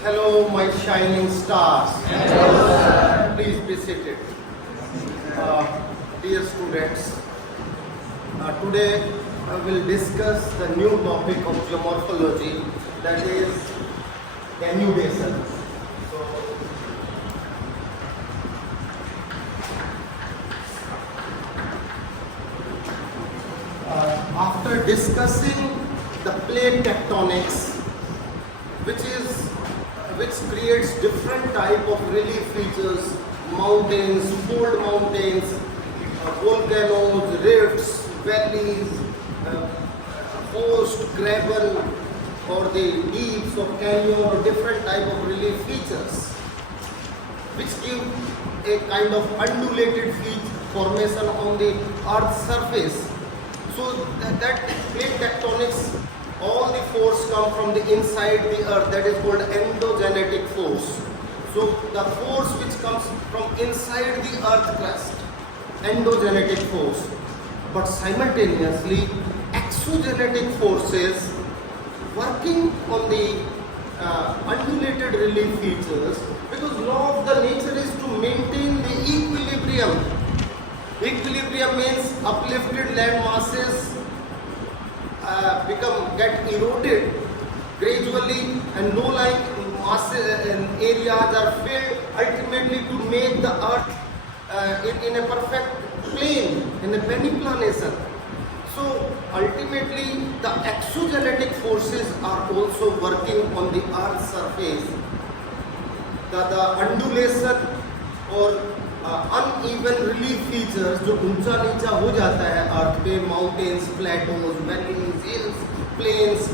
Hello, my shining stars. Please be seated. Dear students, today I will discuss the new topic of geomorphology, that is denudation. So, after discussing the plate tectonics, which creates different type of relief features, mountains, fold mountains, volcanoes, rifts, valleys, coast, gravel, or the deeps or canyon, or different type of relief features, which give a kind of undulated formation on the earth's surface. So that plate tectonics, all the force come from the inside the earth, that is called endogenetic force. So the force which comes from inside the earth crust, endogenetic force. But simultaneously, exogenetic forces working on the undulated relief features, because law of the nature is to maintain the equilibrium. Equilibrium means uplifted land masses get eroded gradually, and low-lying masses and areas are filled ultimately to make the earth in a perfect plane, in a peniplanation. So ultimately the exogenetic forces are also working on the earth's surface. The undulation और uneven relief features जो ऊंचा नीचा हो जाता है earth पे, mountains, plateaus, valleys, hills, plains,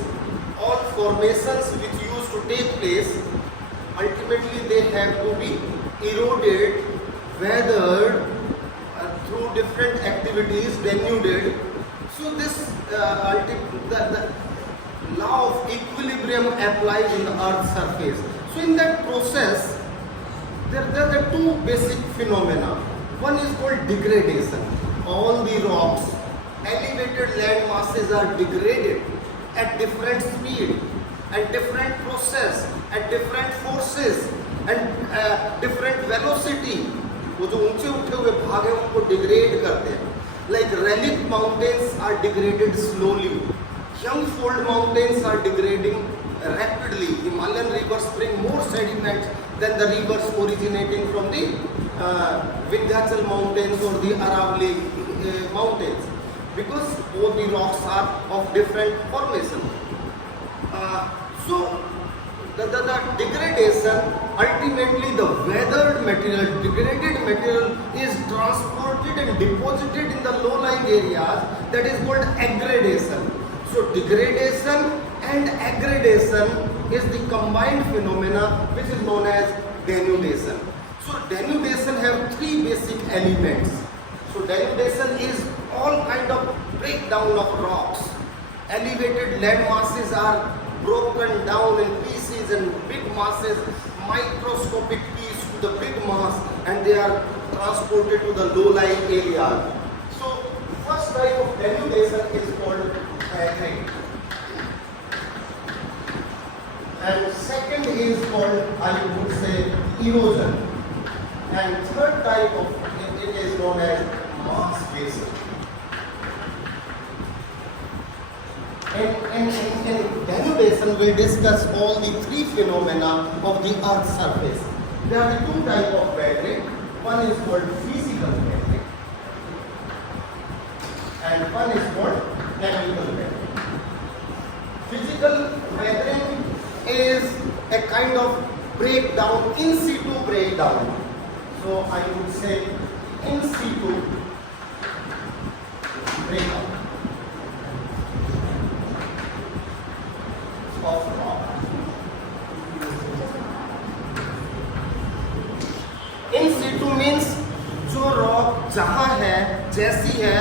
all formations which used to take place, ultimately they have to be eroded, weathered through different activities, denuded. So this the law of equilibrium applies in the earth's surface. So in that process, there are two basic phenomena. One is called degradation. All the rocks, elevated land masses are degraded at different speed, at different process, at different forces, and different velocity. वो जो ऊंचे उठे हुए भाग हैं उनको degrade करते हैं. Like relic mountains are degraded slowly. Young fold mountains are degrading rapidly. Himalayan rivers bring more sediment than the rivers originating from the Vindhyachal mountains or the Aravalli mountains, because all the rocks are of different formation. So the degradation, ultimately the weathered material, degraded material is transported and deposited in the low-lying areas, that is called aggradation. So degradation and aggradation is the combined phenomena which is known as denudation. So denudation have three basic elements. So denudation is all kind of breakdown of rocks. Elevated land masses are broken down in pieces, and big masses, microscopic piece to the big mass, and they are transported to the low-lying area. So first type of denudation is called weathering. And second is called, I would say, erosion. And third type of it is known as mass basin. In denudation, we'll discuss all the three phenomena of the earth's surface. There are the two types of weathering. One is called physical weathering, and one is called chemical weathering. Physical weathering is a kind of breakdown, in situ breakdown. So I would say in situ breakdown of rock. In situ means जो rock जहाँ है, जैसी है,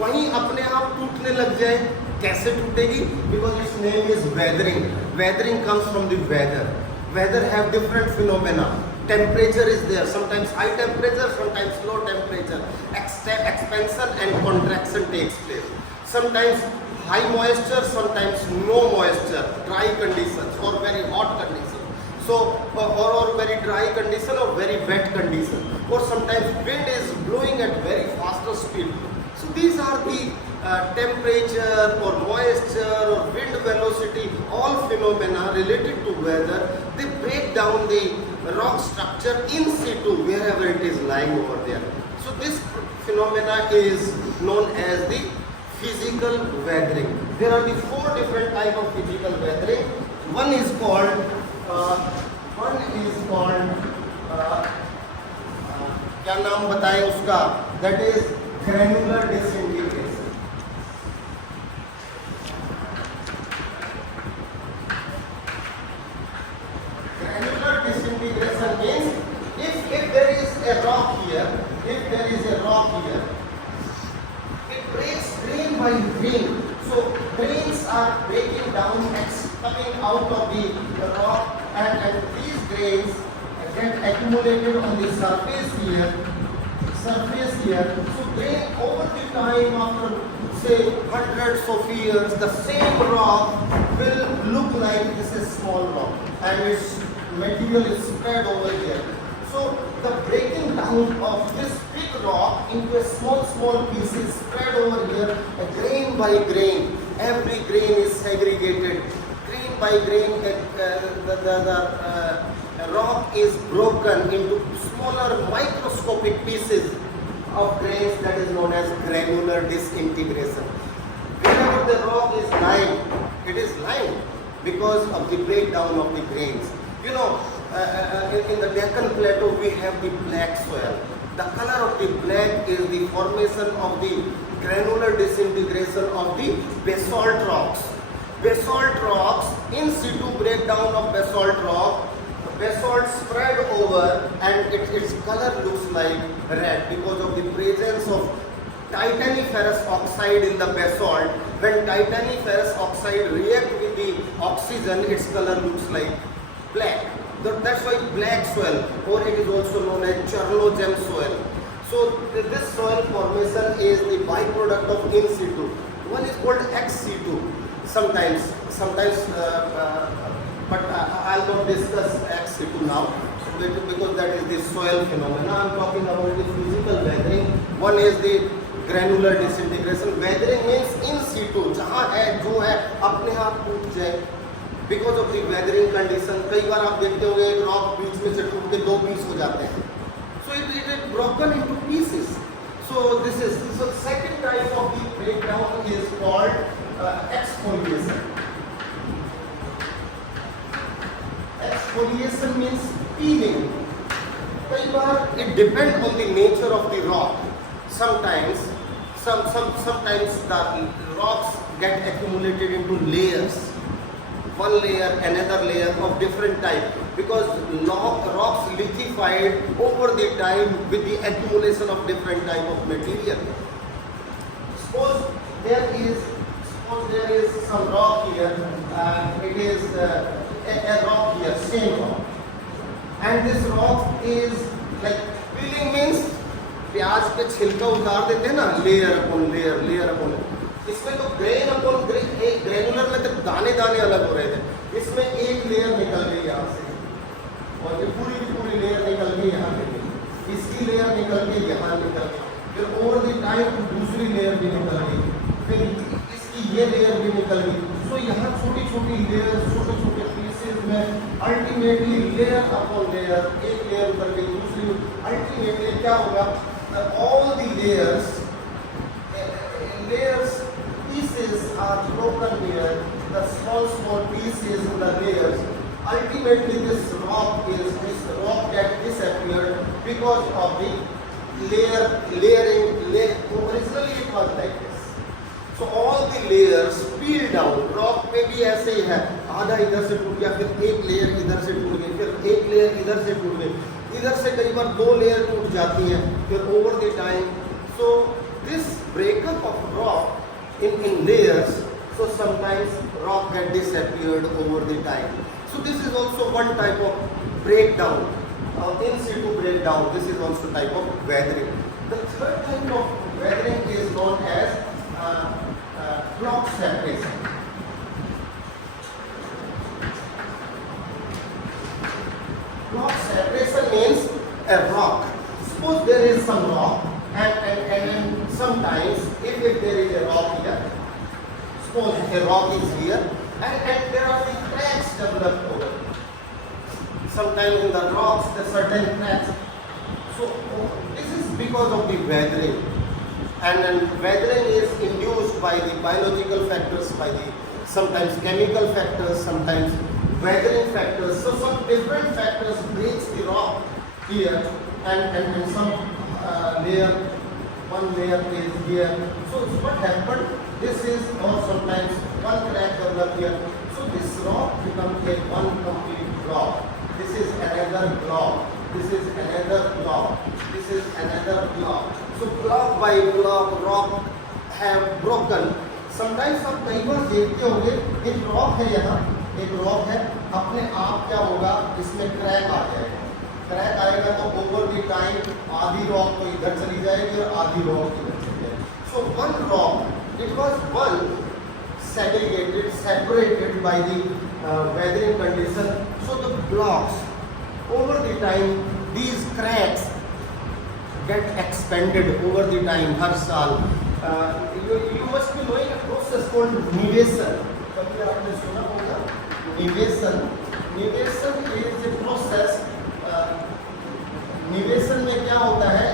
वहीं अपने आप टूटने लग जाए. कैसे टूटेगी? Because its name is weathering. Weathering comes from the weather. Weather have different phenomena. Temperature is there. Sometimes high temperature, sometimes low temperature. Expansion and contraction takes place. Sometimes high moisture, sometimes no moisture, dry conditions or very hot conditions. So or very dry condition or very wet condition, or sometimes wind is blowing at very faster speed. So these are the temperature or moisture or wind velocity, all phenomena related to weather. They break down the rock structure in situ wherever it is lying over there. So this phenomena is known as the physical weathering. There are the four different type of physical weathering. One is called क्या नाम बताएं उसका, that is granular disintegration. Granular disintegration means if there is a rock here, it breaks grain by grain. So grains are breaking down and coming out of the rock, and these grains get accumulated on the surface here. So grain over the time, after say hundreds of years, the same rock will look like this is small rock, and its material is spread over here. So the breaking down of this big rock into a small pieces spread over here, grain by grain. Every grain is segregated. Grain by grain, the rock is broken into smaller microscopic pieces of grains. That is known as granular disintegration. Wherever the rock is lying, it is lying because of the breakdown of the grains. You know, in the Deccan Plateau we have the black soil. The color of the black is the formation of the granular disintegration of the basalt rocks. Basalt rocks, in situ breakdown of basalt rock, basalt spread over and its color looks like red because of the presence of titaniferous oxide in the basalt. When titaniferous oxide react with the oxygen, its color looks like black. That's why black soil, or it is also known as Chernozem soil. So this soil formation is the byproduct of in situ. One is called ex situ sometimes, but I'll not discuss ex situ now because that is the soil phenomena. I'm talking about the physical weathering. One is the granular disintegration. Weathering means in situ, जहाँ है जो है अपने आप टूट जाए because of the weathering condition. कई बार आप देखते होंगे एक रॉक बीच में से टूट के दो पीस हो जाते हैं. So it is broken into pieces. So this is the second type of the breakdown is called exfoliation. Exfoliation means peeling. कई बार it depends on the nature of the rock. Sometimes the rocks get accumulated into layers. One layer, another layer of different type, because rocks lithified over the time with the accumulation of different type of material. Suppose there is some rock here, it is a rock here, same rock, and this rock is like peeling means प्याज पे छिलका उतार देते हैं ना, layer upon layer, layer upon layer. इसमें तो grain upon grain, एक ग्रेनुलर में तो दाने दाने अलग हो रहे थे, इसमें एक लेयर निकल गई यहाँ से और ये पूरी की पूरी लेयर निकल गई यहाँ पे, इसकी लेयर निकल के यहाँ निकल गई, फिर ओवर द टाइम दूसरी लेयर भी निकल गई, फिर इसकी ये लेयर भी निकल गई. सो यहाँ छोटी छोटी लेयर, छोटे छोटे पीसेस में अल्टीमेटली लेयर अपॉन लेयर, एक लेयर उतर गई दूसरी, अल्टीमेटली क्या होगा, all the layers pieces are broken here, the small pieces in the layers. Ultimately this rock gets disappeared because of the layering. Originally it was like this. So all the layers peel down. Rock में भी ऐसे ही है, आधा इधर से टूट गया, फिर एक लेयर इधर से टूट गई, फिर एक लेयर इधर से टूट गई, इधर से कई बार दो लेयर टूट जाती हैं, फिर over the time. So this breakup of rock in layers, so sometimes rock get disappeared over the time. So this is also one type of breakdown, in situ breakdown. This is also type of weathering. The third type of weathering is known as rock separation. a rock. Suppose there is some rock, and sometimes if there is a rock here, suppose a rock is here, and there are the cracks developed over it. Sometimes in the rocks there are certain cracks. So this is because of the weathering, and weathering is induced by the biological factors, by the sometimes chemical factors, sometimes weathering factors. So some different factors breaks the rock here, and some layer, one layer is here. So what happened? This is, or sometimes one crack developed here. So this rock becomes a one complete block. This is another block. This is another block. This is another block. So block by block, rock have broken. Sometimes आप कई बार देखते होंगे एक rock है, यहाँ एक rock है, अपने आप क्या होगा, इसमें क्रैक आ जाएगा. क्रैक आएगा तो ओवर द टाइम आधी रॉक तो इधर चली जाएगी और आधी रॉक इधर चली जाएगी. So one rock, it was one segregated, separated by the weathering condition. So the blocks, over the time, these cracks get expanded over the time. हर साल you must be knowing a process called nivation. कभी आपने सुना होगा nivation. Nivation is a process. Nivation में क्या होता है,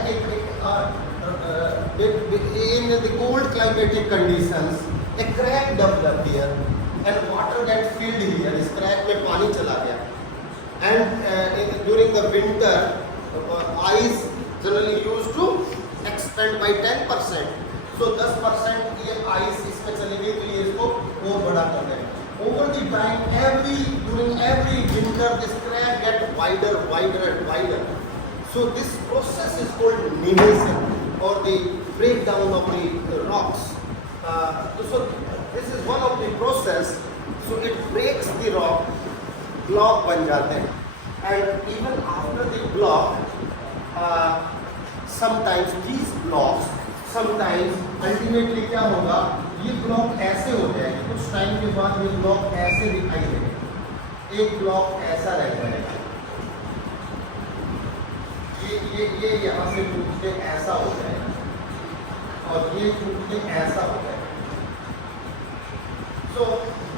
in the cold climatic conditions, a crack developed here and water gets filled here. इस crack में पानी चला गया, and during the winter, ice generally used to expand by 10%. So 10% ये ice इसमें चली गई तो ये इसको और बड़ा कर देगा. Over the time, during every winter, this crack gets wider, wider and wider. So this process is called nivation, or the breakdown of the rocks. So this is one of the process. So it breaks the rock, block बन जाते हैं, and even after the block, sometimes these blocks, sometimes ultimately क्या होगा, ये block ऐसे हो जाएंगे, कुछ टाइम के बाद ये ब्लॉक ऐसे दिखाई देंगे, एक ब्लॉक ऐसा रह जाएगा, ये यहाँ से टूट के ऐसा हो जाएगा और ये टूट के ऐसा हो जाएगा. So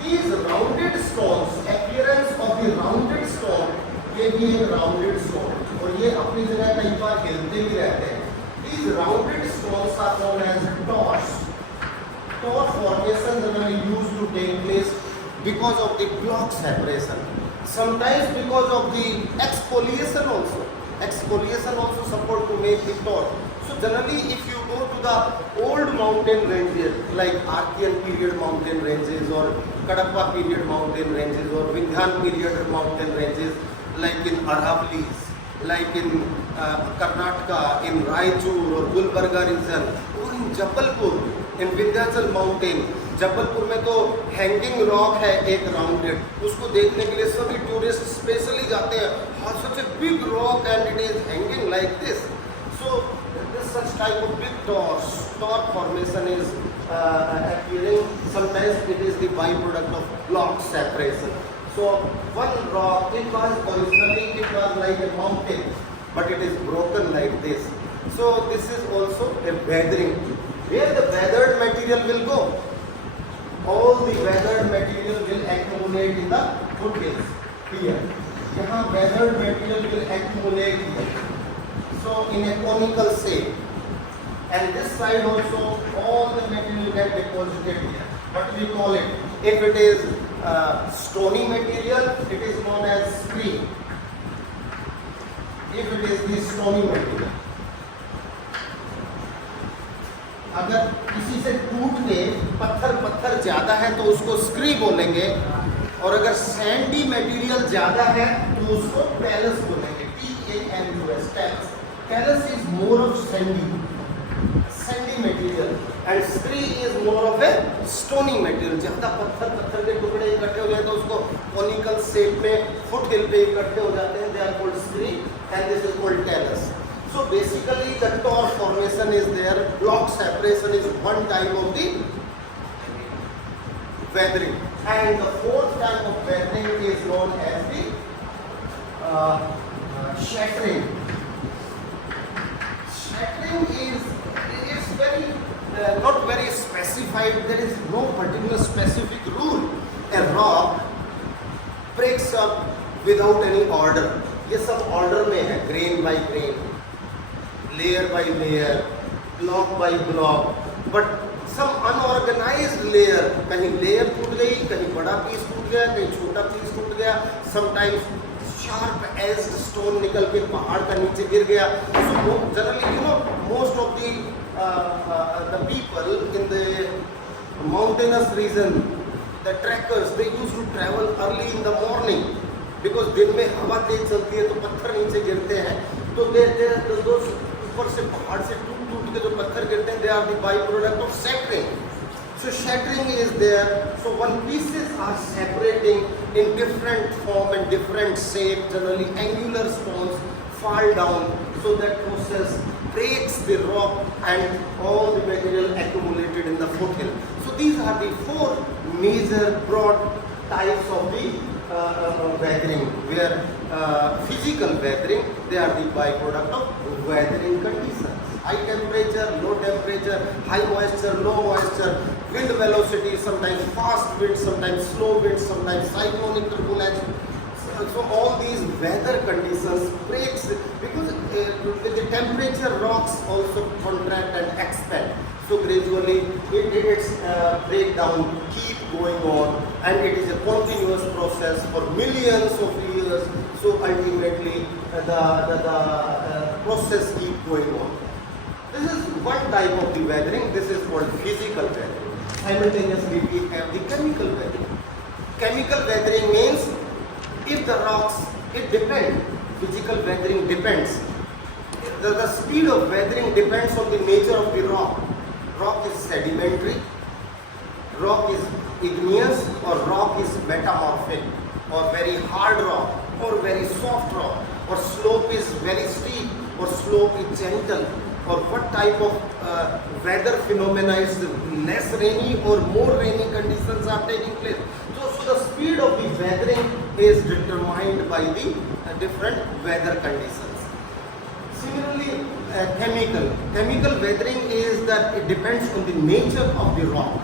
these rounded stones, appearance of the rounded stone, ये भी एक rounded stone और ये अपनी जगह कई बार हिलते भी रहते हैं. These rounded stones are known as tors. Tor formation generally used to take place because of the block separation. Sometimes because of the exfoliation also. Exfoliation also support to make the tor. So generally, if you go to the old mountain ranges like Archean period mountain ranges or Kadapa period mountain ranges or Vindhyan period mountain ranges, like in Aravallis, like in Karnataka, in Raichur or Gulbarga region, or in Jabalpur, in Vindhyachal mountain. Jabalpur में तो hanging rock है एक rounded, उसको देखने के लिए सभी tourist specially जाते हैं. Such a big rock and it is hanging like this. So this such type of big tors, tor formation is appearing. Sometimes it is the byproduct of block separation. So one rock, it was originally like a mountain, but it is broken like this. So this is also a weathering. Where the weathered material will go? All the weathered material will accumulate in the foothills here. यहाँ weathered material will accumulate here. So in a conical shape. And this side also, all the material get deposited here. What we call it? If it is stony material, it is known as scree. If it is the stony material. अगर किसी से टूट के पत्थर ज़्यादा है तो उसको स्क्री बोलेंगे, और अगर सैंडी मटेरियल ज़्यादा है तो उसको टैलस बोलेंगे. TALUS, talus. Talus is more of sandy material and scree is more of a stony material. ज़्यादा पत्थर के टुकड़े इकट्ठे हो गए तो उसको कॉनिकल शेप में फुट हिल पे इकट्ठे हो जाते हैं. They are called scree and this is called talus. So basically the tor formation is there, block separation is one type of the weathering, and the fourth type of weathering is known as the shattering. not very specified. There is no particular specific rule. A rock breaks up without any order. ये सब order में है, grain by grain, layer by layer, block by block. But some unorganized layer, कहीं layer टूट गई, कहीं बड़ा piece टूट गया, कहीं छोटा piece टूट गया. Sometimes sharp edged stone निकल के पहाड़ का नीचे गिर गया. So generally, most of the people in the mountainous region, the trekkers, they used to travel early in the morning because दिन में हवा तेज चलती है तो पत्थर नीचे गिरते हैं. तो those ऊपर से पहाड़ से टूट के जो पत्थर गिरते हैं, they are the byproduct of shattering. So shattering is there. So when pieces are separating in different form and different shape, generally angular stones fall down. So that process breaks the rock and all the material accumulated in the foothill. So these are the four major broad types of the weathering. Where physical weathering, they are the byproduct of weathering conditions. High temperature, low temperature, high moisture, low moisture, wind velocity, sometimes fast wind, sometimes slow wind, sometimes cyclonic turbulence. So all these weather conditions breaks because with the temperature rocks also contract and expand. So gradually its breakdown keep going on, and it is a continuous process for millions of years. So ultimately the process keep going on. This is one type of the weathering. This is called physical weathering. Simultaneously we have the chemical weathering. Chemical weathering means if the rocks, it depends. Physical weathering depends. The speed of weathering depends on the nature of the rock. Rock is sedimentary, rock is igneous, or rock is metamorphic, or very hard rock, or very soft rock, or slope is very steep, or slope is gentle, or what type of weather phenomena is less rainy or more rainy conditions are taking place. So the speed of the weathering is determined by the different weather conditions. Similarly, chemical weathering is that it depends on the nature of the rock.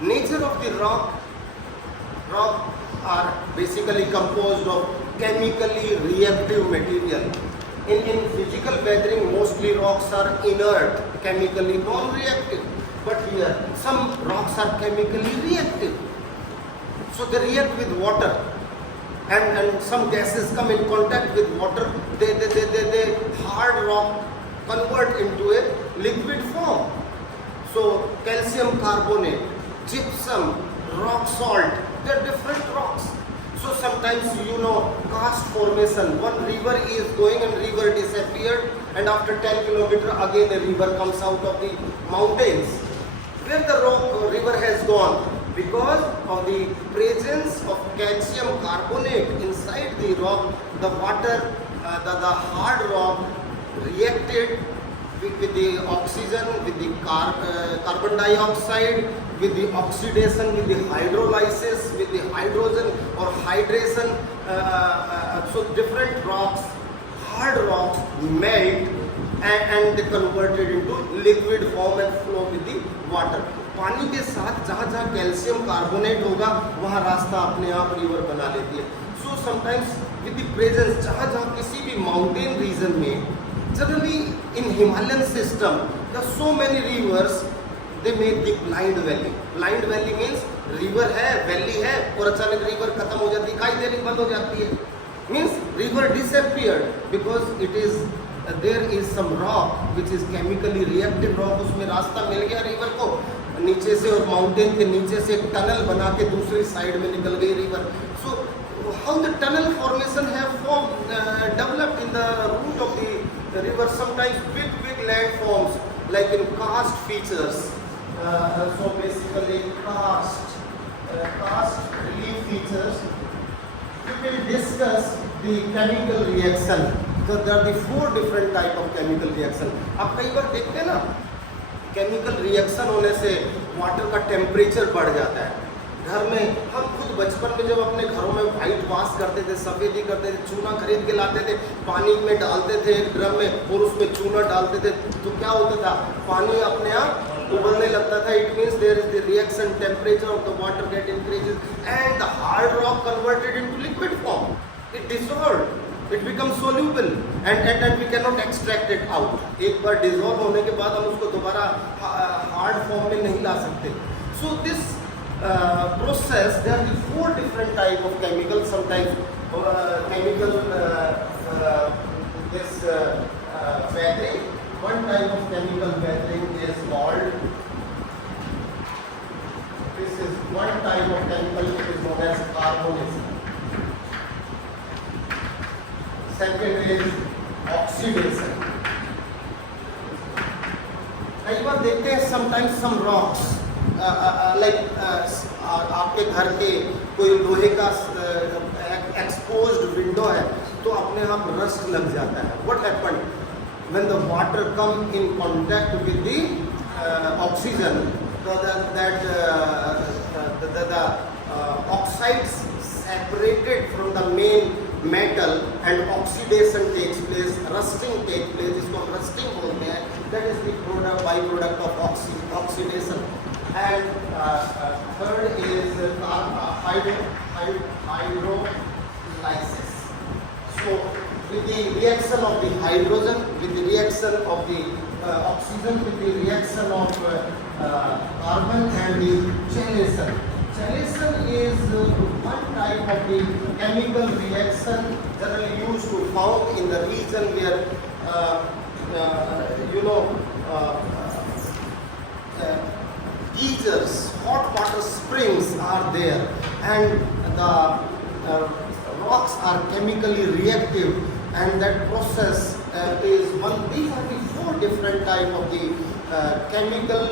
Nature of the rock are basically composed of chemically reactive material. In physical weathering, mostly rocks are inert, chemically non-reactive. But here, some rocks are chemically reactive. So they react with water, and some gases come in contact with water. They hard rock convert into a liquid form. So calcium carbonate, gypsum, rock salt, they are different rocks. So sometimes karst formation, one river is going and river disappeared, and after 10 kilometers again a river comes out of the mountains. Where the river has gone? Because of the presence of calcium carbonate inside the rock, the water, the hard rock reacted with the oxygen, with the carbon dioxide, with the oxidation, with the hydrolysis, with the hydrogen or hydration. So different rocks, hard rocks melt and they converted into liquid form and flow with the water. पानी के साथ जहाँ जहाँ calcium carbonate होगा वहाँ रास्ता अपने आप रिवर बना लेती है. So sometimes with the presence, जहाँ जहाँ किसी भी माउंटेन रीजन में, generally in Himalayan system, there are so many rivers, they make the blind valley. Blind valley means river है, valley है, और अचानक river खत्म हो जाती है, दिखाई देनी बंद हो जाती है. Means river disappeared because it is there is some rock which is chemically reactive rock. उसमें रास्ता मिल गया river को नीचे से, और माउंटेन के नीचे से एक टनल बना के दूसरी साइड में निकल गई river. So how the tunnel formation have developed in the root of the river. Sometimes big landforms like in karst features. So basically karst relief features. We will discuss the chemical reaction. So there are the 4 different type of chemical reaction. आप कई बार देखते हैं ना, chemical reaction होने से water का temperature बढ़ जाता है. घर में हम खुद बचपन में जब अपने घरों में वाइट वॉश करते थे, सफेदी करते थे, चूना खरीद के लाते थे, पानी में डालते थे एक ड्रम में और उसमें चूना डालते थे, तो क्या होता था, पानी अपने आप उबलने लगता था, it means there is the reaction temperature of the water get increases and the hard rock converted into liquid form. It dissolved, it becomes soluble and we cannot extract it out. एक बार dissolve होने के बाद हम उसको दोबारा hard form में नहीं ला सकते. So this process, there are 4 different type of chemicals. Sometimes chemical this weathering. One type of chemical weathering is called, this is one type of chemical which is known as carbonation. Second is oxidation. कई बार देखते हैं sometimes some rocks like आपके घर के कोई लोहे का exposed window है तो अपने आप rust लग जाता है. What happened? When the water come in contact with the oxygen, the oxides separated from the main metal and oxidation takes place, rusting takes place. इसको हम rusting बोलते हैं. That is the byproduct of oxidation. And third is hydrolysis. So with the reaction of the hydrogen, with the reaction of the oxygen, with the reaction of carbon and the chelation. Chelation is one type of the chemical reaction generally used to found in the region where geysers, hot water springs are there, and the rocks are chemically reactive, and that process is one. These are the 4 different type of the chemical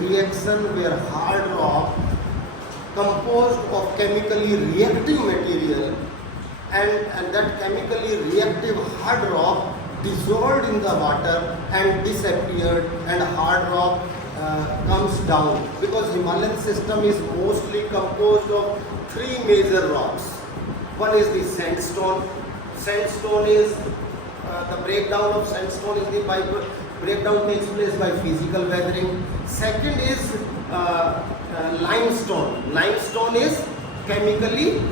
reaction where hard rock composed of chemically reactive material and that chemically reactive hard rock dissolved in the water and disappeared, and hard rock comes down, because Himalayan system is mostly composed of 3 major rocks. One is the sandstone. Sandstone is the breakdown of sandstone is the breakdown takes place by physical weathering. Second is limestone. Limestone is chemically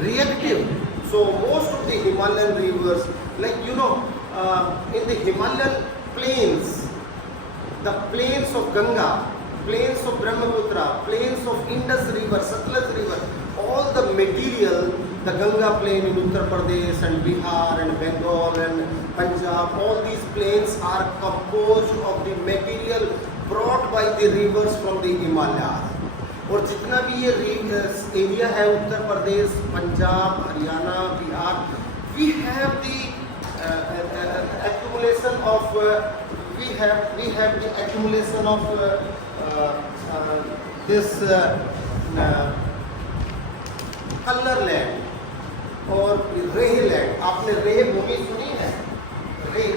reactive. So most of the Himalayan rivers, like in the Himalayan plains, the plains of Ganga, plains of Brahmaputra, plains of Indus River, Satluj River, all the material, the Ganga plain in Uttar Pradesh and Bihar and Bengal and Punjab, all these plains are composed of the material brought by the rivers from the Himalayas. और जितना भी ये area है Uttar Pradesh, Punjab, Haryana, Bihar, we have the accumulation of we have the accumulation of this colour land और रेह land. आपने रेह भूमि सुनी है? रेह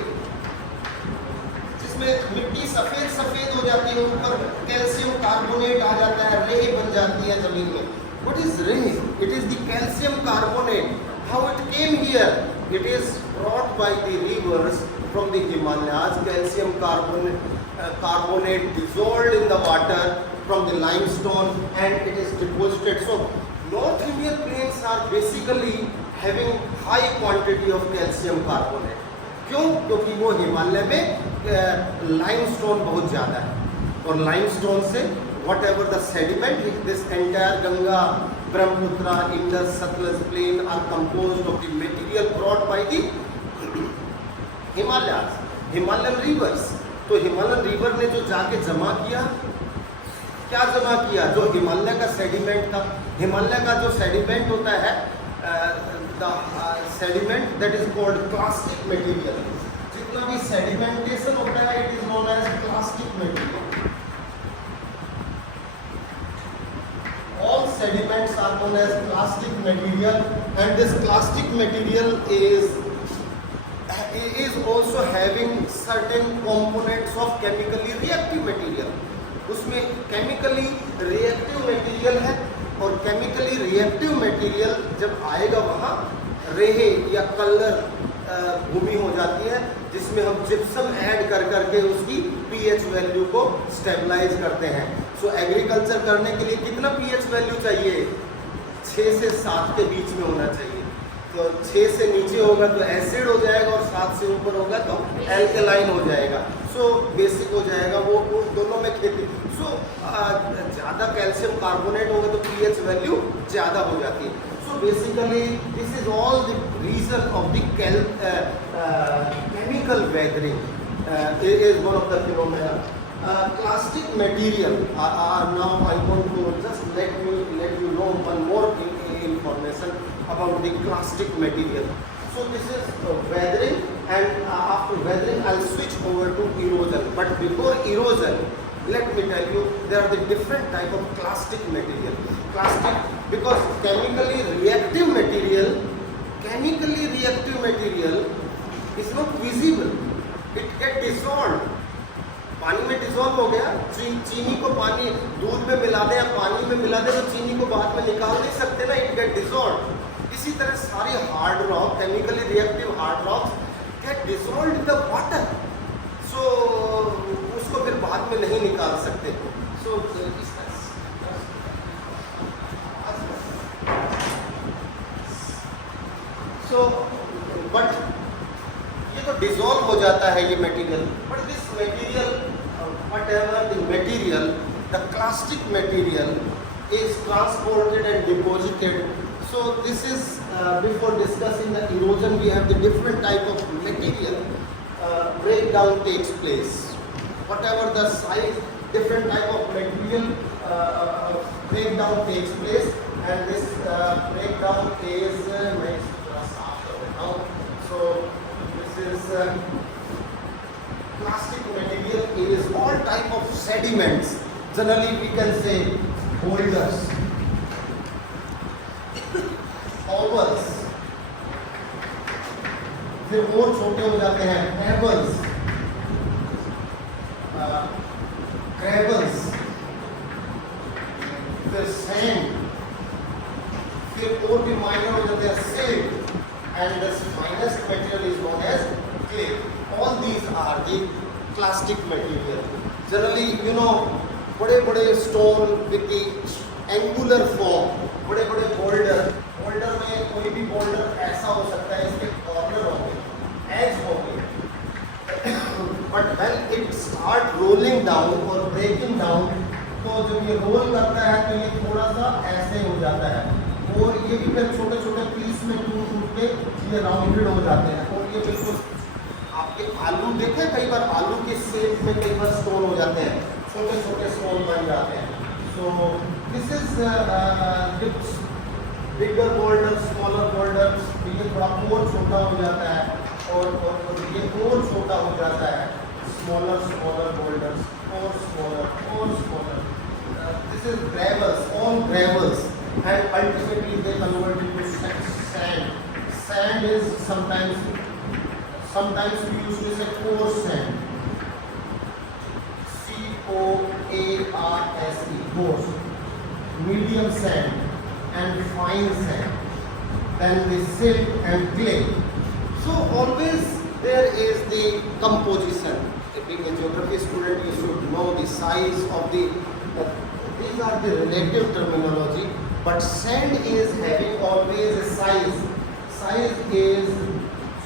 जिसमें मिट्टी सफेद सफेद हो जाती है, ऊपर कैल्शियम कार्बोनेट आ जाता है, रेह बन जाती है जमीन में. What is रेह? It is the calcium carbonate. How it came here? It is brought by the rivers from the Himalayas. Calcium carbonate dissolved in the water from the limestone and it is deposited. So North Indian plains are basically having high quantity of calcium carbonate. क्यों? क्योंकि वो हिमालय में limestone बहुत ज़्यादा है और limestone से whatever the sediment, this entire Ganga, Brahmaputra, Indus, Satluj plain are composed of the material brought by the Himalayas, Himalayan rivers. तो हिमालयन रिवर ने जो जाके जमा किया, क्या जमा किया? जो हिमालय का सेडिमेंट था. हिमालय का जो सेडिमेंट होता है, the sediment that is called clastic material. जितना भी सेडिमेंटेशन होता है, it is known as clastic material. All sediments are known as clastic material, and this clastic material is also having certain components of chemically reactive material. उसमें chemically reactive material है और chemically reactive material जब आएगा वहाँ रेहे या colour भूमि हो जाती है जिसमें हम जिप्सम ऐड कर करके उसकी पीएच वैल्यू को स्टेबलाइज करते हैं। सो एग्रीकल्चर करने के लिए कितना पीएच वैल्यू चाहिए? 6 से 7 के बीच में होना चाहिए। तो 6 से नीचे होगा तो एसिड हो जाएगा और 7 से ऊपर होगा तो एल्कलाइन हो जाएगा। सो बेसिक हो जाएगा, वो दोनों में खेती। सो ज़्यादा कैल्शियम कार्बोनेट होगा तो पीएच वैल्यू ज़्यादा हो जाती है। So basically this is all the reason of the chemical weathering is one of the phenomena. Plastic material are now I want to just let you know one more information about the plastic material. So this is weathering, and after weathering I'll switch over to erosion. But before erosion, let me tell you there are the different type of plastic material. Plastic, because chemically reactive material is not visible. It get dissolved. पानी में dissolve हो गया, चीनी को पानी दूध में मिला दे या पानी में मिला दे तो चीनी को बाद में निकाल नहीं सकते ना, इट गेट डिसॉल्व। इसी तरह सारे hard rock, chemically reactive hard rocks get dissolved in the water. So उसको फिर बाद में नहीं निकाल सकते। सो बट ये तो डिसॉल्व हो जाता है ये material, but this material whatever the material, the plastic material is transported and deposited. So this is before discussing the erosion, we have the different type of material breakdown takes place. Whatever the size, different type of material breakdown takes place, and this breakdown is so this is plastic material is all type of sediments. Generally we can say boulders, ovals, फिर और छोटे हो जाते हैं pebbles, gravels, फिर sand, फिर और भी minor हो जाते हैं silt, and the finest material is known as clay. All these are the plastic material. Generally, you know, बड़े-बड़े stone with the angular form, बड़े-बड़े boulder में कोई भी boulder ऐसा हो सकता है, इसके corner होंगे, edge होंगे, but when it start rolling down or breaking down, तो जब ये roll करता है तो ये थोड़ा सा ऐसे हो जाता है, और ये भी फिर छोटे-छोटे पीस में टूट के ये राउंडेड हो जाते हैं, और ये बिल्कुल आपके आलू देखे, कई बार आलू के शेप में कई बार स्टोन हो जाते हैं, छोटे छोटे स्टोन बन जाते हैं। सो this is bigger boulder, smaller boulder, ये थोड़ा और छोटा हो जाता है, और ये और छोटा हो जाता है, स्मॉलर बोल्डर्स और smaller. This is gravels, all gravels, and ultimately they convert into sand. Sand is sometimes we used to say coarse sand, C-O-A-R-S-E, coarse, medium sand, and fine sand, then the silt and clay. So always there is the composition. Being a geography student, you should know the size of the these are the relative terminology, but sand is having always a size. Size is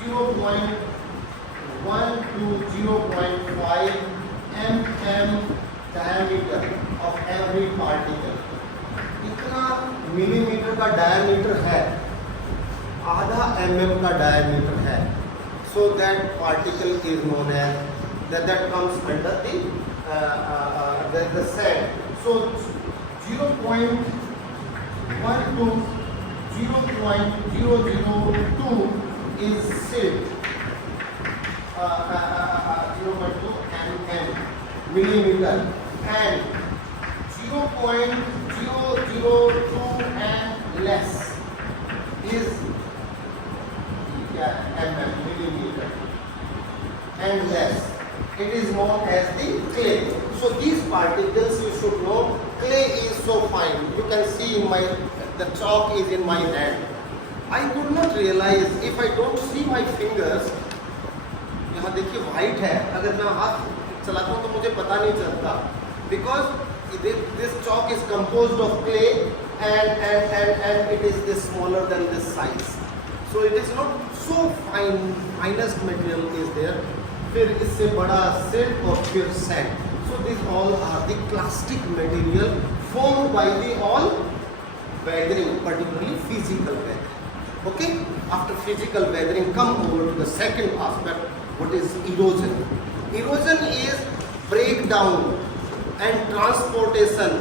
0.1 to 0.5 mm diameter of every particle. इतना millimetre का diameter है, आधा mm का diameter है. So that particle is known as that comes under the sand. So 0.1 to 0.002 is silt, 0.2 mm millimeter, and 0.002 and less is mm millimeter and less. It is known as the clay. So these particles you should know. Clay is so fine. You can see the chalk is in my hand. I could not realize if I don't see my fingers. यहाँ देखिए white है, अगर मैं हाथ चलाता हूँ तो मुझे पता नहीं चलता, because this chalk is composed of clay and it is this smaller than this size, so it is not so finest material is there. फिर इससे बड़ा silk और फिर sand. So these all are the plastic material formed by the all weathering, particularly physical weathering. Okay, after physical weathering, come over to the second aspect. What is erosion? Erosion is breakdown and transportation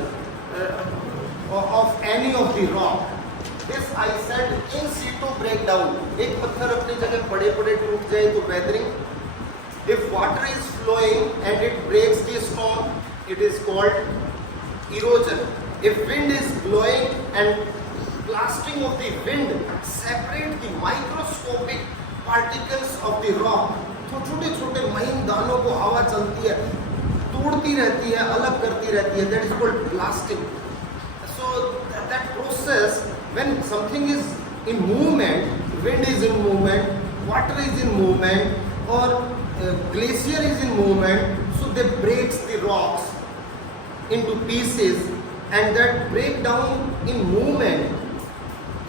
of any of the rock. This I said in situ breakdown. एक पत्थर अपनी जगह पड़े टूट जाए तो weathering. If water is flowing and it breaks the stone, it is called erosion. If wind is blowing and blasting of the wind separate the microscopic particles of the rock, तो छोटे छोटे महीन दानों को हवा चलती है, तोड़ती रहती है, अलग करती रहती है, that is called blasting. So that process, when something is in movement, wind is in movement, water is in movement, or glacier is in movement, so they breaks the rocks into pieces, and that breakdown in movement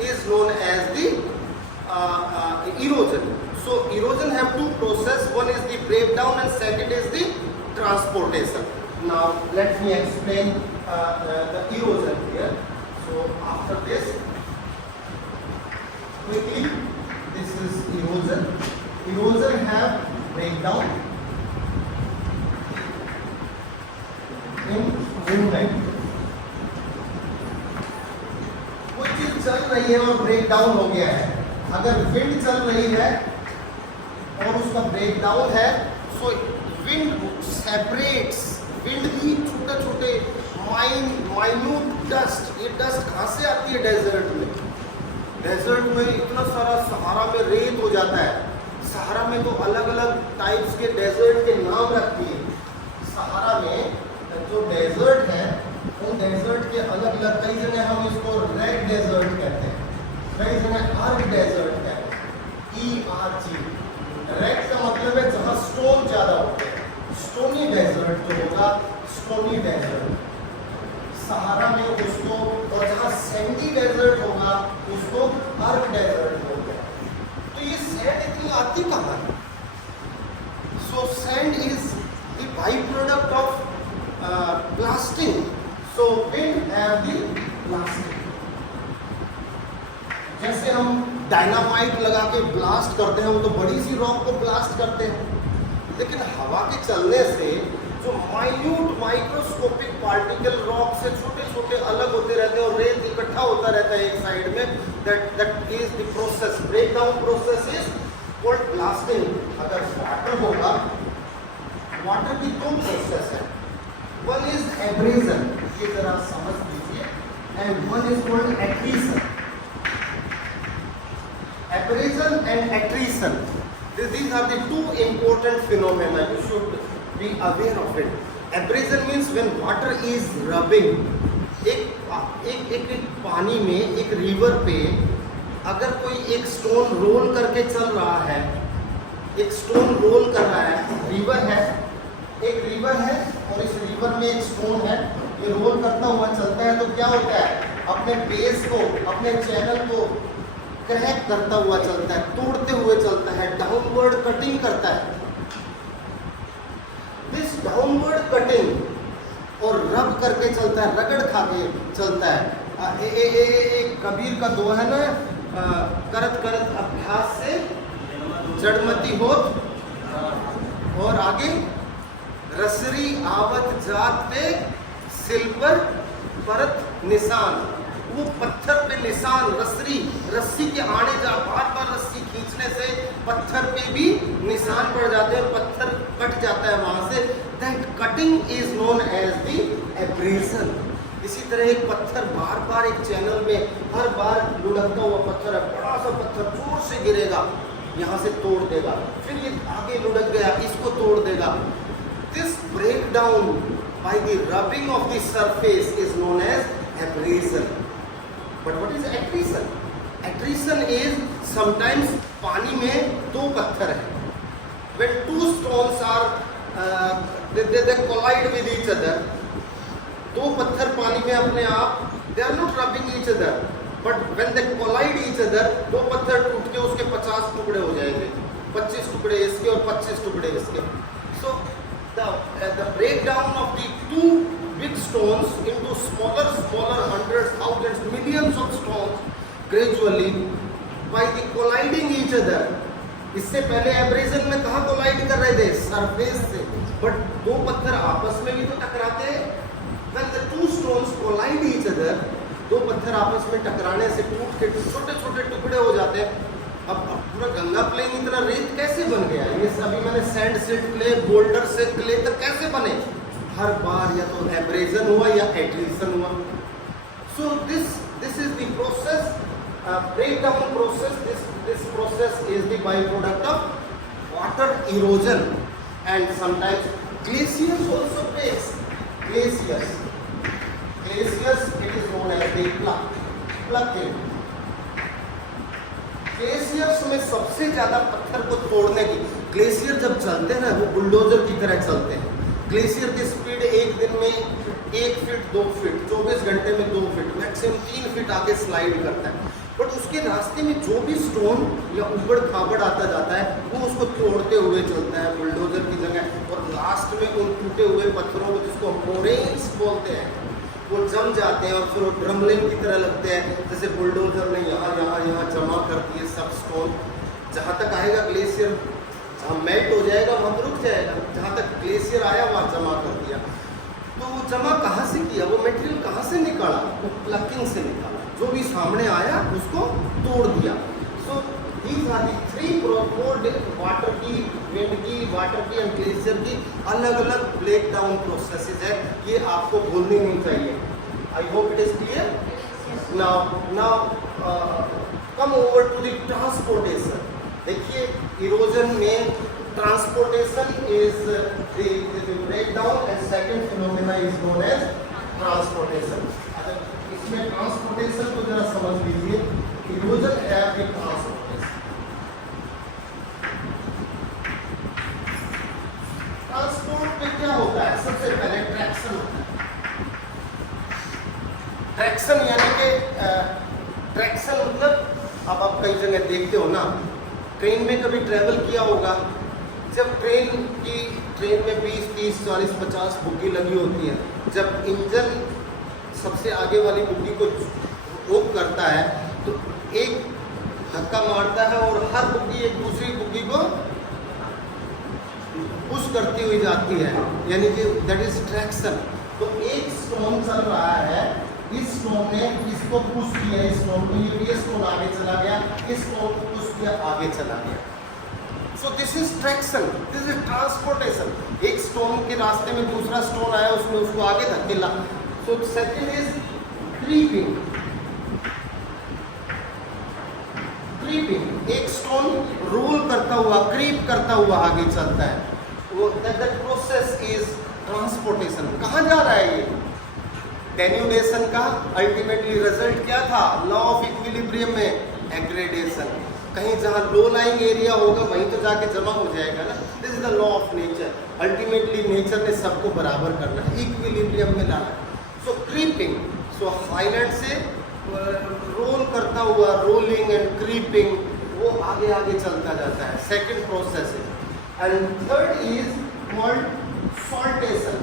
is known as the erosion. So erosion have two process. One is the breakdown and second is the transportation. Now let me explain the erosion here. So after this, quickly, this is erosion. Erosion have breakdown in movement. कोई चीज चल रही है और break down हो गया है, अगर विंड चल रही है और उसका ब्रेक डाउन है, सो विंड सेपरेट्स, विंड की छोटे छोटे माइन्यूट डस्ट, ये डस्ट कहाँ से आती है? डेजर्ट में. डेजर्ट में इतना सारा सहारा में रेत हो जाता है. सहारा में तो अलग अलग टाइप्स के डेजर्ट के नाम रखती है. सहारा में जो डेजर्ट है, उन डेजर्ट के अलग अलग, कई जगह हम इसको रेड डेजर्ट कहते हैं, कई जगह अर्ग डेजर्ट कहते हैं. ERG. रेड का मतलब है जहाँ स्टोन ज्यादा होते हैं. स्टोनी डेजर्ट जो होगा, स्टोनी डेजर्ट सहारा में उसको, और जहाँ सैंडी डेजर्ट होगा उसको अर्ग डेजर्ट होगा. तो ये सैंड इतनी आती कहाँ है? So sand is the by product of blasting. So wind have the blasting. जैसे हम डायनामाइट लगा के ब्लास्ट करते हैं, वो तो बड़ी सी रॉक को ब्लास्ट करते हैं, लेकिन हवा के चलने से जो माइन्यूट माइक्रोस्कोपिक पार्टिकल रॉक से छोटे छोटे अलग होते रहते हैं और रेत इकट्ठा होता रहता है एक साइड में, that is the process. Breakdown process is called blasting. अगर वाटर होगा, वाटर की दो प्रोसेस है. वन इज एब्रेजन, ये जरा समझ लीजिए, and one is called accretion. Abrasion and accretion, these are the two important phenomena. You should be aware of it. Abrasion means when water is rubbing. एक पानी में, एक रिवर पे अगर कोई एक स्टोन रोल करके चल रहा है, एक स्टोन रोल कर रहा है, रिवर है, एक रिवर है और इस रिवर में एक स्टोन है, ये रोल करता हुआ चलता है, तो क्या होता है? अपने बेस को, अपने चैनल को क्रैक करता हुआ चलता है, तोड़ते हुए चलता है, डाउनवर्ड कटिंग करता है. दिस डाउनवर्ड कटिंग और रब करके चलता है, रगड़ खा के चलता है. एक कबीर का दोहा है ना, करत करत अभ्यास से जड़मती होत, और आगे रसरी आवत जात पे सिल्वर परत निशान. वो पत्थर पे निशान, रस्सी के आने जा, बार बार रस्सी खींचने से पत्थर पे भी निशान पड़ जाते हैं, पत्थर कट जाता है वहां से. That cutting is known as the abrasion. इसी तरह एक पत्थर बार बार एक चैनल में हर बार लुढ़कता हुआ पत्थर है, बड़ा सा पत्थर जोर से गिरेगा, यहाँ से तोड़ देगा, फिर ये आगे लुढ़क गया, इसको तोड़ देगा. This break down by the rubbing of the surface is known as abrasion. But what is accretion? Attrition is sometimes पानी में दो पत्थर है. When two stones are they collide with each other. दो पत्थर पानी में अपने आप they are not rubbing each other, but when they collide each other, दो पत्थर टूट के उसके 50 टुकड़े हो जाएंगे, 25 टुकड़े इसके और 25 टुकड़े इसके. So the breakdown of the two big stones into smaller hundreds, thousands, millions of stones gradually by the colliding each other. इससे पहले एब्रेजन में कहाँ कोलाइड कर रहे थे? सरफेस से. बट दो पत्थर आपस में भी तो टकराते हैं. When the two stones collide each other, दो पत्थर आपस में टकराने से टूट के छोटे छोटे टुकड़े हो जाते हैं. अब पूरा गंगा प्लेन इतना रेत कैसे बन गया? ये सभी मैंने सैंड से क्ले, बोल्डर से क्ले तक कैसे बने? हर बार या तो एब्रेजन हुआ या एट्रीशन हुआ. सो this is the process, breakdown process. This process is the byproduct of water erosion, and sometimes glaciers also breaks. Glaciers, it is known as the plucking. Glaciers में सबसे ज्यादा पत्थर को तोड़ने की, ग्लेशियर जब चलते हैं ना वो बुलडोजर की तरह चलते हैं. ग्लेशियर की स्पीड एक दिन में 1 फीट 2 फीट, 24 घंटे में 2 फीट, मैक्सिमम 3 फीट आगे स्लाइड करता है. बट उसके रास्ते में जो भी स्टोन या उबड़ खाबड़ आता जाता है वो उसको तोड़ते हुए चलता है बुलडोजर की जगह. और लास्ट में उन टूटे हुए पत्थरों को, जिसको मोरेन्स बोलते हैं, वो जम जाते हैं और फिर वो ड्रमलिंग की तरह लगते हैं. जैसे बुलडोजर ने यहाँ जमा कर दिए सब स्टोन. जहाँ तक आएगा ग्लेशियर, जहाँ मेल्ट हो जाएगा वहाँ तो रुक जाएगा. जहाँ तक ग्लेशियर आया वहाँ जमा कर दिया. तो वो जमा कहाँ से किया? वो मटेरियल कहाँ से निकाला? वो प्लकिंग से निकाला. जो भी सामने आया उसको तोड़ दिया. सो these are the three water की, विंड की, वाटर की एंड ग्लेशियर की अलग अलग ब्रेक डाउन प्रोसेसेस है. ये आपको भूलनी नहीं चाहिए. I hope it is clear. Now come over to the transportation. देखिए इरोजन में transportation is the break down and second phenomena is known as transportation. इसमें ट्रांसपोर्टेशन को जरा समझ लीजिए. इरोजन है कि ट्रांसपोर्टेशन. ट्रांसपोर्ट में क्या होता है? सबसे पहले ट्रैक्शन होता है. ट्रैक्शन यानी कि ट्रैक्शन मतलब अब आप कई जगह देखते हो ना, ट्रेन में कभी ट्रेवल किया होगा. जब ट्रेन में 20, 30, 40, 50 बुग्गी लगी होती है, जब इंजन सबसे आगे वाली बुग्गी को रोक करता है तो एक धक्का मारता है और हर बुग्गी एक दूसरी बुग्गी को पुश करती हुई जाती है, यानी कि दैट इज ट्रैक्शन. तो एक स्टोन चल रहा है, इस स्टोन ने इसको पुश किया, इस स्टोन को, ये स्टोन आगे चला गया, इस स्टोन को पुश किया, आगे चला गया. सो this is traction, this is transportation. एक स्टोन के रास्ते में दूसरा स्टोन आया, उसने उसको आगे धकेला. So second is creeping. एक स्टोन रोल करता हुआ, क्रीप करता हुआ आगे चलता है. वो that process is transportation. कहाँ जा रहा है ये? डेन्यूडेशन का अल्टीमेटली रिजल्ट क्या था? लॉ ऑफ इक्विलिब्रियम में एग्रेडेशन. कहीं जहाँ लो लाइंग एरिया होगा वहीं तो जाके जमा हो जाएगा ना. This is the law of nature. Ultimately nature ने सबको बराबर करना है, इक्विलिब्रियम में लाना है. सो क्रीपिंग, सो हाईलैंड से रोल करता हुआ, रोलिंग एंड क्रीपिंग, वो आगे आगे चलता जाता है. सेकंड प्रोसेस है. And third is called saltation.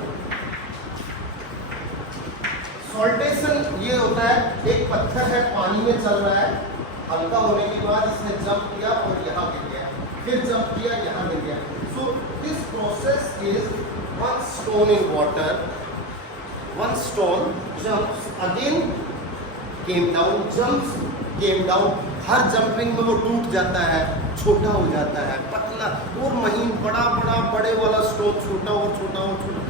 Saltation ये होता है, एक पत्थर है पानी में चल रहा है, हल्का होने के बाद इसने जंप किया और यहाँ गिर गया, फिर जंप किया, यहाँ गिर गया. So this process is one stone in water, one stone jumps again, came down, jumps, came down. Her jumping में वो टूट जाता है, छोटा हो जाता है, पतला और महीन. बड़े वाला स्टोन छोटा और छोटा और छोटा,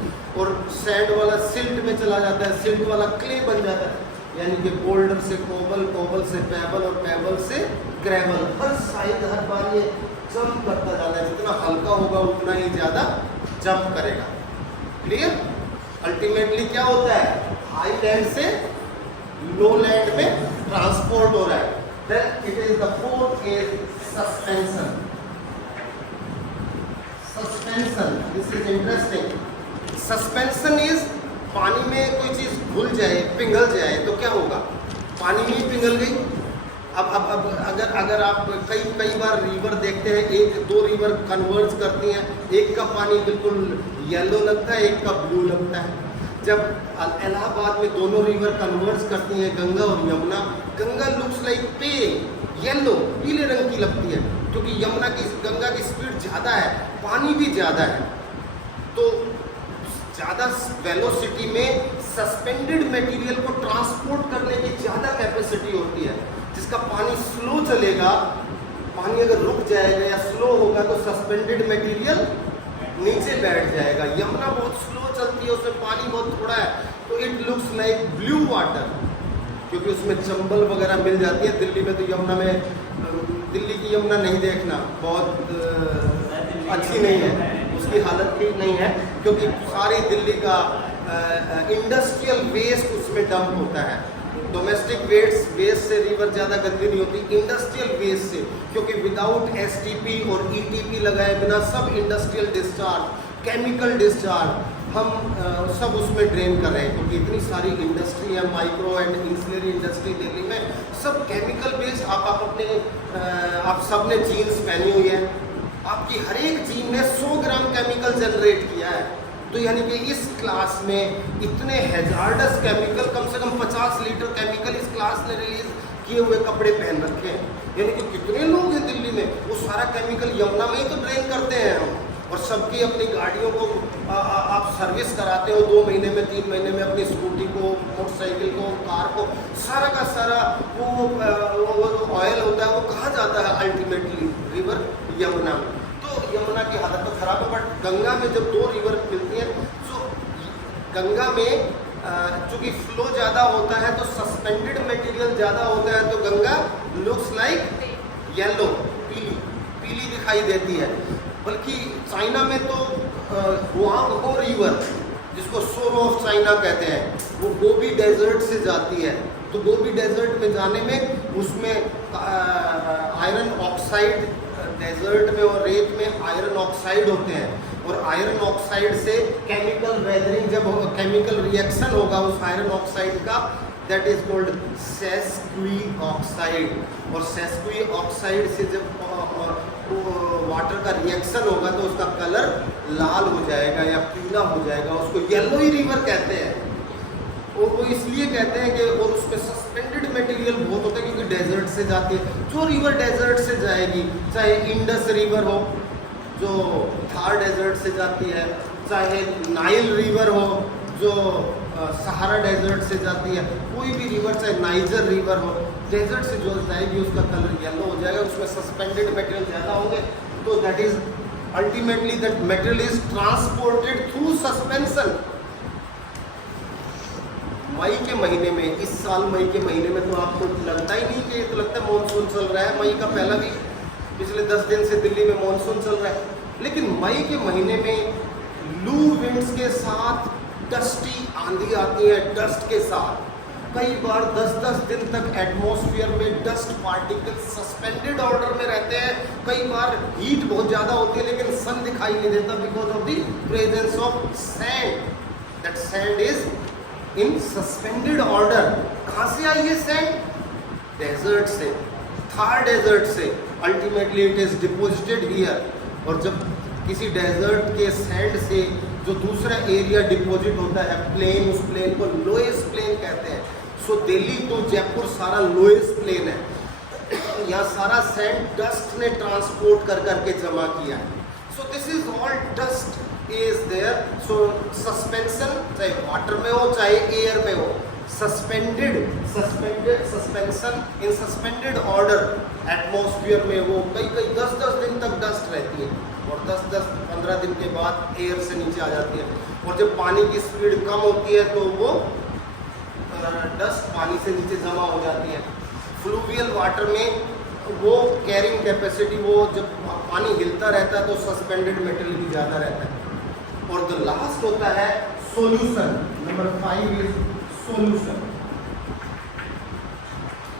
और सैंड वाला सिल्ट में चला जाता है, सिल्ट वाला क्ले बन जाता है. यानी कि बोल्डर से कोबल, कोबल से पेबल और पेबल से ग्रेवल. हर साइड हर बार ये जंप करता जाता है. जितना हल्का होगा उतना ही ज़्यादा जंप करेगा. क्लियर? अल्टीमेटली क्या होता है? हाई लैंड से लो लैंड में ट्रांसपोर्ट हो रहा है. Then it is the fourth is suspension. Suspension. This is interesting. Suspension is पानी में कोई चीज घुल जाए, पिघल जाए तो क्या होगा? पानी में पिघल गई। अब अगर आप कई बार रिवर देखते हैं, एक दो रिवर कन्वर्ज करती हैं, एक का पानी बिल्कुल येलो लगता है, एक का ब्लू लगता है। जब इलाहाबाद में दोनों रिवर कन्वर्ज करती हैं, गंगा और Yamuna, Ganga looks like pale yellow, पीले रंग की लगती है, क्योंकि गंगा की स्पीड ज़्यादा है, पानी भी ज़्यादा है। तो ज़्यादा वेलोसिटी में सस्पेंडेड मटेरियल को ट्रांसपोर्ट करने की ज़्यादा कैपेसिटी होती है, जिसका पानी स्लो चलेगा, पानी अगर रुक जाएगा या स्लो होगा तो सस्पेंडेड मटेरियल नीचे बैठ जाएगा। यमुना बहुत स्लो चलती है, उसमें पानी बहुत थोड़ा है, तो it looks like blue water, क्योंकि उसमें चंबल वगैरह मिल जाती है। दिल्ली में तो यमुना में, दिल्ली की यमुना नहीं देखना, बहुत अच्छी नहीं है, उसकी हालत ठीक नहीं है, क्योंकि सारी दिल्ली का इंडस्ट्रियल वेस्ट उसमें डंप होता है। डोमेस्टिक वेस्ट से रिवर ज़्यादा गंदी नहीं होती, इंडस्ट्रियल वेस्ट से, क्योंकि विदाउट एसटीपी और ईटीपी लगाए बिना सब इंडस्ट्रियल डिस्चार्ज, केमिकल डिस्चार्ज हम सब उसमें ड्रेन कर रहे हैं, क्योंकि इतनी सारी इंडस्ट्री है, माइक्रो एंड इंसुलरी इंडस्ट्री दिल्ली में, सब केमिकल बेस्ड। आप सब ने जीन्स पहनी हुई है, आपकी हर एक जीन ने 100 ग्राम केमिकल जनरेट किया है। तो यानी कि इस क्लास में इतने हैजार्डस केमिकल, कम से कम 50 लीटर केमिकल इस क्लास ने रिलीज किए हुए कपड़े पहन रखे हैं। यानी कि कितने लोग हैं दिल्ली में, वो सारा केमिकल यमुना में ही तो ड्रेन करते हैं हम। और सबकी अपनी गाड़ियों को आप सर्विस कराते हो 2 महीने में, 3 महीने में, अपनी स्कूटी को, मोटरसाइकिल को, कार को, सारा का सारा वो ऑयल होता है, वो कहाँ जाता है अल्टीमेटली? रिवर यमुना में। तो यमुना की हालत तो खराब है, बट गंगा में जब 2 रिवर मिलती हैं, तो गंगा में चूँकि फ्लो ज़्यादा होता है तो सस्पेंडेड मटेरियल ज़्यादा होता है, तो गंगा लुक्स लाइक येलो, पीली दिखाई देती है। बल्कि चाइना में तो हुआंगहो रिवर, जिसको सोर ऑफ चाइना कहते हैं, वो गोबी डेजर्ट से जाती है। तो गोबी डेजर्ट में जाने में उसमें आयरन ऑक्साइड, डेजर्ट में और रेत में आयरन ऑक्साइड होते हैं, और आयरन ऑक्साइड से केमिकल वेदरिंग, जब केमिकल रिएक्शन होगा उस आयरन ऑक्साइड का, दैट इज कॉल्ड सेस्क्वी ऑक्साइड। और सेस्क्वी ऑक्साइड से जब वाटर का रिएक्शन होगा तो उसका कलर लाल हो जाएगा या पीला हो जाएगा, उसको येलोई रिवर कहते हैं। और वो इसलिए कहते हैं कि, और उसमें सस्पेंडेड मटेरियल बहुत होता है, क्योंकि डेजर्ट से जाती है। जो रिवर डेजर्ट से जाएगी, चाहे इंडस रिवर हो जो थार डेजर्ट से जाती है, चाहे नाइल रिवर हो जो सहारा डेजर्ट से जाती है, कोई भी रिवर, चाहे नाइजर रिवर हो, डेजर्ट से जो जाएगी उसका कलर येलो हो जाएगा, उसमें सस्पेंडेड मटेरियल ज़्यादा होंगे। तो that is ultimately that material is transported through suspension. मई के महीने में, इस साल मई के महीने में तो आपको लगता ही नहीं कि, ये तो लगता है मानसून चल रहा है। मई का पहला भी, पिछले 10 दिन से दिल्ली में मानसून चल रहा है, लेकिन मई के महीने में लू विंड्स के साथ डस्टी आंधी आती है, डस्ट के साथ। कई बार 10-10 दिन तक एटमॉस्फेयर में डस्ट पार्टिकल सस्पेंडेड ऑर्डर में रहते हैं। कई बार हीट बहुत ज़्यादा होती है, लेकिन सन दिखाई नहीं देता, because of the presence of sand. That sand is in suspended order. कहाँ से आई ये सैंड? डेजर्ट से, थार डेजर्ट से। Ultimately it is deposited here. और जब किसी डेजर्ट के सैंड से जो दूसरा एरिया डिपॉजिट होता है, प्लेन, उस प्लेन को लोएस्ट प्लेन कहते हैं। सो दिल्ली टू जयपुर सारा लोएस्ट प्लेन है। यहाँ सारा सैंड डस्ट ने ट्रांसपोर्ट कर करके जमा किया है। So this is all dust is there. So suspension, चाहे वाटर में हो चाहे एयर में हो, suspended suspension in suspended order atmosphere में वो कई 10-10 दिन तक डस्ट रहती है, और 10-15 दिन के बाद एयर से नीचे आ जाती है। और जब पानी की स्पीड कम होती है तो वो डस्ट पानी से नीचे जमा हो जाती है। फ्लूवियल वाटर में वो कैरिंग कैपेसिटी, वो जब पानी हिलता रहता है तो सस्पेंडेड मेटेरियल भी ज़्यादा रहता है। और द लास्ट होता है solution. Number 5 is solution.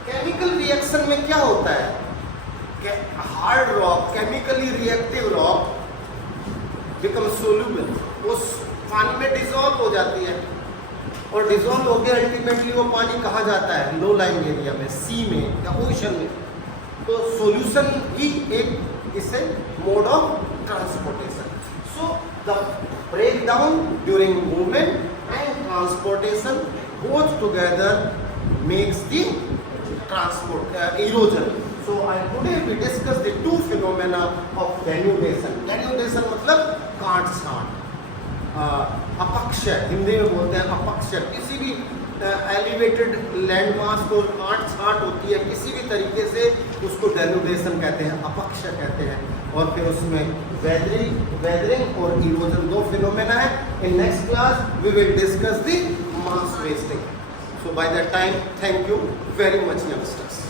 Chemical reaction transportation में क्या होता है कि hard rock, chemically reactive rock become soluble, वो पानी में डिसॉल्व हो जाती है, और डिसॉल्व होकर अल्टीमेटली वो पानी कहाँ जाता है, लो लाइंग एरिया में, सी में या ओशन में। तो सॉल्यूशन ही एक इससे mode of transportation. So the breakdown during movement and transportation both together makes the erosion. So today we discuss the two phenomena of denudation. Denudation मतलब काट छांट, अपक्षय, हिंदी में बोलते हैं अपक्षय। किसी भी एलिवेटेड लैंड मास को काट छांट होती है किसी भी तरीके से, उसको डेनुडेशन कहते हैं, अपक्षय कहते हैं। और फिर उसमें वेदरिंग और इरोजन दो फिनोमेना है। In next class we will discuss the mass wasting. So by that time, thank you very much youngsters.